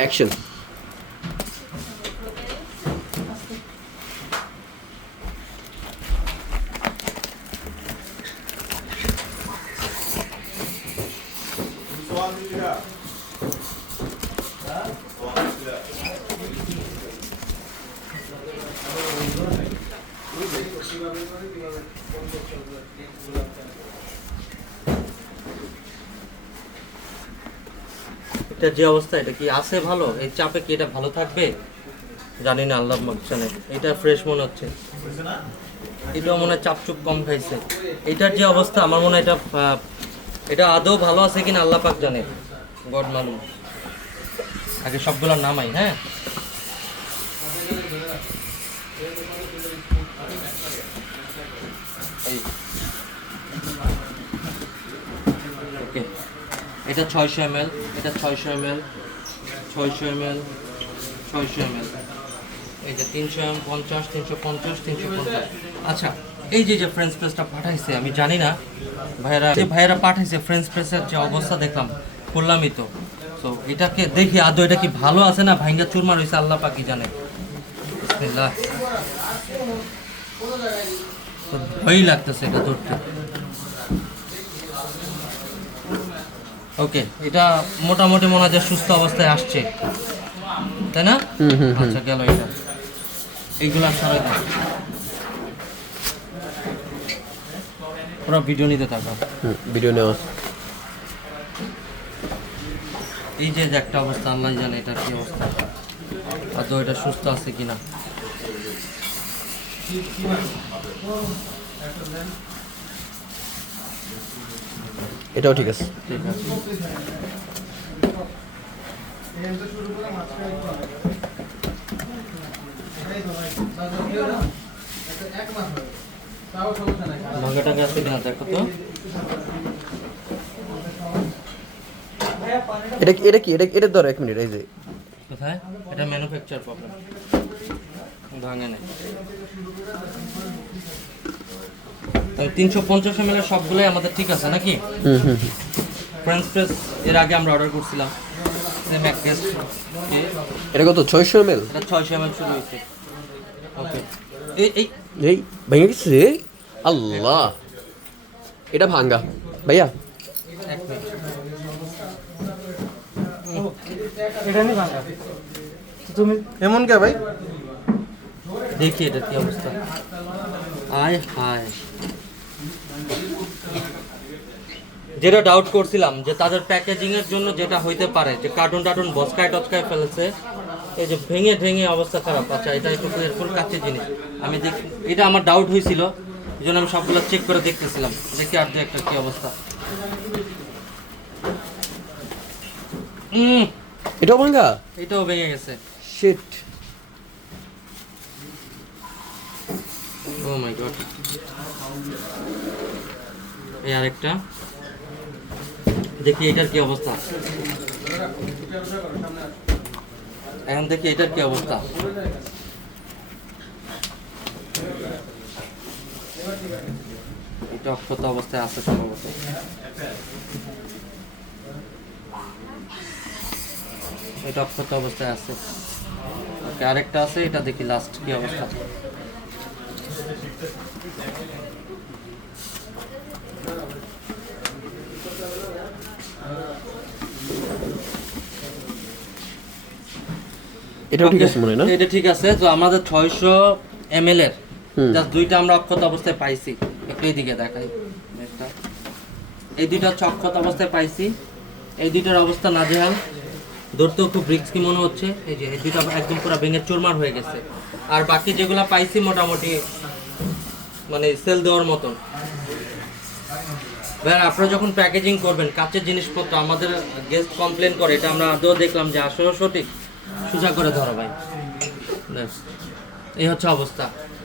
Action. এটা যে অবস্থা, এটা কি আছে ভালো? এই চাপে কি এটা ভালো থাকবে জানি না, আল্লাহ জানে। এটা ফ্রেশ মনে হচ্ছে, এটাও মনে হয় চাপচুপ কম খাইছে। এটার যে অবস্থা আমার মনে হয় এটা আদৌ ভালো আছে কিনা আল্লাহ পাক জানে, গড মালুম। আগে সবগুলোর নামাই। হ্যাঁ, ওকে, এটা 600 ml, এটা 600 ml, 600 ml, 600 ml, এই যে 350, 350, 350। আচ্ছা, এই যে ফ্রেঞ্চ প্রেসটা পাঠাইছে, আমি জানি না ভাইয়েরা পাঠাইছে ফ্রেঞ্চ প্রেসের যে অবস্থা দেখলাম, করলামই তো। তো এটাকে দেখি আদৌ এটা কি ভালো আছে না ভাঙ্গা চুরমার হয়েছে, আল্লাহ পাকি জানে। বিসমিল্লাহ। তো ভয়ই লাগতেছে এটা ধরতে। ওকে, এটা মোটামুটি মনে হয় যে সুস্থ অবস্থায় আসছে, তাই না? আচ্ছা, গেল এটা। এইগুলো সরাই দাও, পুরো ভিডিও নিতে থাকো। ভিডিও নেওয়া। এই যে একটা অবস্থা, আল্লাহ জানে এটা কি অবস্থা, আদৌ এটা সুস্থ আছে কিনা। এটাও ঠিক আছে। ঠিক আছে, ভাঙাটাকে আছে কিনা দেখো তো। এটা ধরো 1 মিনিট। এই যে কোথায়? এটা ম্যানুফ্যাকচার প্রবলেম, ভাঙে নাই। 350 ml এর সবগুলোই আমাদের ঠিক আছে নাকি? ফ্রেঞ্চ প্রেস এর আগে আমরা অর্ডার করছিলাম, সেম এক টেস্ট। এটা কত? 600 ml। এটা 600 ml শুরু হয়েছে। ওকে, এই ভেঙে গেছে। আল্লাহ, এটা ভাঙ্গা ভাইয়া। এক মিনিট, এটা নি ভাঙা তুমি এমন কে ভাই? দেখি এটা কি অবস্থা। আয় হায়, যেটা ডাউট করছিলাম যে তাদের প্যাকেজিং এর জন্য যেটা হইতে পারে, যে কার্টুন টার্টুন বসকায় টচকায় ফেলেছে, এই যে ভেঙে ভেঙে অবস্থা খারাপ। আচ্ছা, এটা একটু ফুল কাছের জিনিস, আমি দেখি, এটা আমার ডাউট হয়েছিল, এই জন্য আমি সবগুলো চেক করে দেখতেছিলাম, দেখি আর একটা কি অবস্থা। এটাও ভাঙ্গা। এটাও ভেঙে গেছে। শিট। ও মাই গড। এই আরেকটা দেখি, এটার কি অবস্থা এখন, দেখি এটার কি অবস্থা। এটা অক্ষত অবস্থায় আছে সম্ভবত। এটা অক্ষত অবস্থায় আছে। ওকে, আরেকটা আছে, এটা দেখি লাস্ট কি অবস্থা। এটাও ঠিক আছে মনে হয় না? এটা ঠিক আছে। তো আমাদের 600 ml এর জাস্ট দুইটা আমরা অক্ষত অবস্থায় পাইছি। একটু এইদিকে দেখাই, এই দুইটা হচ্ছে অক্ষত অবস্থায় পাইছি। এই দুইটার অবস্থা নাজেহাল, ধরতেও খুব রিস্কি মনে হচ্ছে। এই যে এই দুইটা একদম পুরো ভেঙে চুরমার হয়ে গেছে। আর বাকি যেগুলো পাইছি মোটামুটি মানে সেল দেওয়ার মতন। ভাই, আপনারা যখন প্যাকেজিং করবেন কাঁচের জিনিসপত্র, আমাদের গেস্ট কমপ্লেন করে, এটা আমরা আদৌ দেখলাম যে আসলে সঠিক। সোজা করে ধরো ভাই, এই হচ্ছে অবস্থা।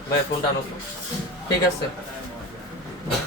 ভাই ফোনটা আনো, ঠিক আছে।